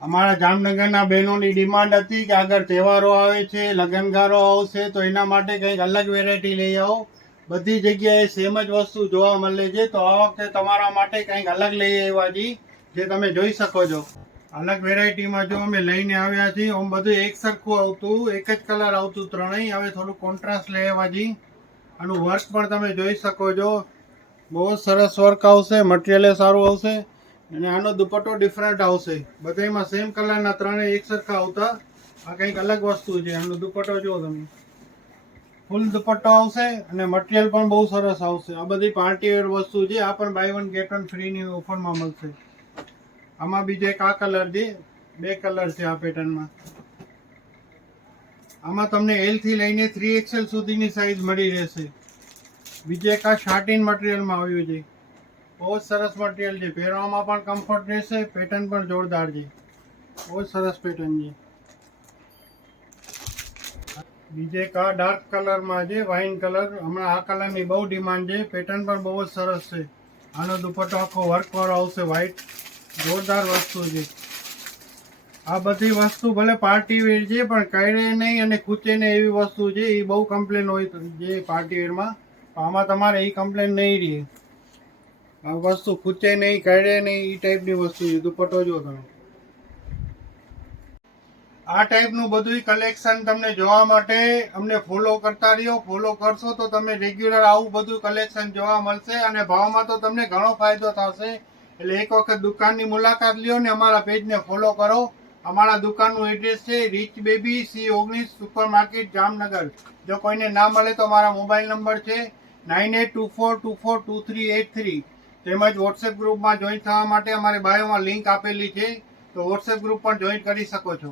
અમારા જામનગરના બહેનોની ડિમાન્ડ હતી કે આગળ તહેવારો આવે છે, લગ્નગારો આવશે, તો એના માટે કંઈક અલગ વેરાયટી લઈ આવો. બધી જગ્યાએ સેમ જ વસ્તુ જોવા મળે છે, તો આ વખતે તમારા માટે કંઈક અલગ લઈ આવ્યા છીએ, જે તમે જોઈ શકો છો. અલગ વેરાયટીમાં જો અમે લઈને આવ્યા છીએ, આમ બધું એક સરખું આવતું, એક જ કલર આવતું ત્રણેય. હવે થોડું કોન્ટ્રાસ્ટ લઈ આવ્યા છીએ. આનું વર્ક પણ તમે જોઈ શકો છો, બહુ સરસ વર્ક આવશે, મટીરિયલ સારું આવશે અને આનો દુપટ્ટો ડિફરન્ટ આવશે. બધામાં સેમ કલરના ત્રણેય એક સરખા આવતા. આ કંઈક અલગ વસ્તુ છે. આનો દુપટ્ટો જુઓ તમે, ફૂલ દુપટ્ટો આવશે અને મટીરિયલ પણ બહુ સરસ આવશે. આ બધી પાર્ટી વેર વસ્તુ છે. આ પણ બાય વન ગેટ વન ફ્રીની ઓફરમાં મળશે. આમાં બીજો એક આ કલર છે, બે કલર છે આ પેટર્નમાં. આમાં તમને એલ થી લઈને 3XL સુધીની સાઈઝ મળી રહેશે. બીજે એક આ શાર્ટિન મટીરિયલમાં આવ્યું છે, બહુ જ સરસ મટીરિયલ છે. પહેરવામાં પણ કમ્ફર્ટ રહેશે, પેટર્ન પણ જોરદાર છે, બહુ જ સરસ પેટર્ન છે. બીજે એક આ ડાર્ક કલરમાં છે, વાઇન કલર. હમણાં આ કલરની બહુ ડિમાન્ડ છે, પેટર્ન પણ બહુ જ સરસ છે. આનો દુપટ્ટો આખો વર્કવાળો આવશે, વ્હાઈટ, જોરદાર વસ્તુ છે. આ બધી વસ્તુ ભલે પાર્ટી વેર છે, પણ કઈડે નહીં અને ખૂચે નહીં એવી વસ્તુ છે. એ બહુ કમ્પ્લેન હોય છે પાર્ટી વેરમાં, આમાં તમારે એ કમ્પ્લેન નહીં રહે. આ વસ્તુ ખૂચે નહીં, કઈડે નહીં, એ ટાઈપની વસ્તુ છે. દુપટ્ટો જો તમે, આ ટાઈપનું બધું કલેક્શન તમને જોવા માટે અમને ફોલો કરતા રહ્યો. ફોલો કરશો તો તમને રેગ્યુલર આવું બધું કલેક્શન જોવા મળશે અને ભાવમાં તો તમને ઘણો ફાયદો થશે. એટલે એક વખત દુકાનની મુલાકાત લ્યો ને અમારા પેજને ફોલો કરો. અમારા દુકાનનું એડ્રેસ છે rich baby C19 super market, Jamnagar. જો કોઈને ના મળે તો મારા મોબાઈલ નંબર છે 9824242383. તેમજ વોટ્સએપ ગ્રુપમાં જોઈન થવા માટે અમારી બાયોમાં લિંક આપેલી છે, તો વોટ્સએપ ગ્રુપ પણ જોઈન કરી શકો છો.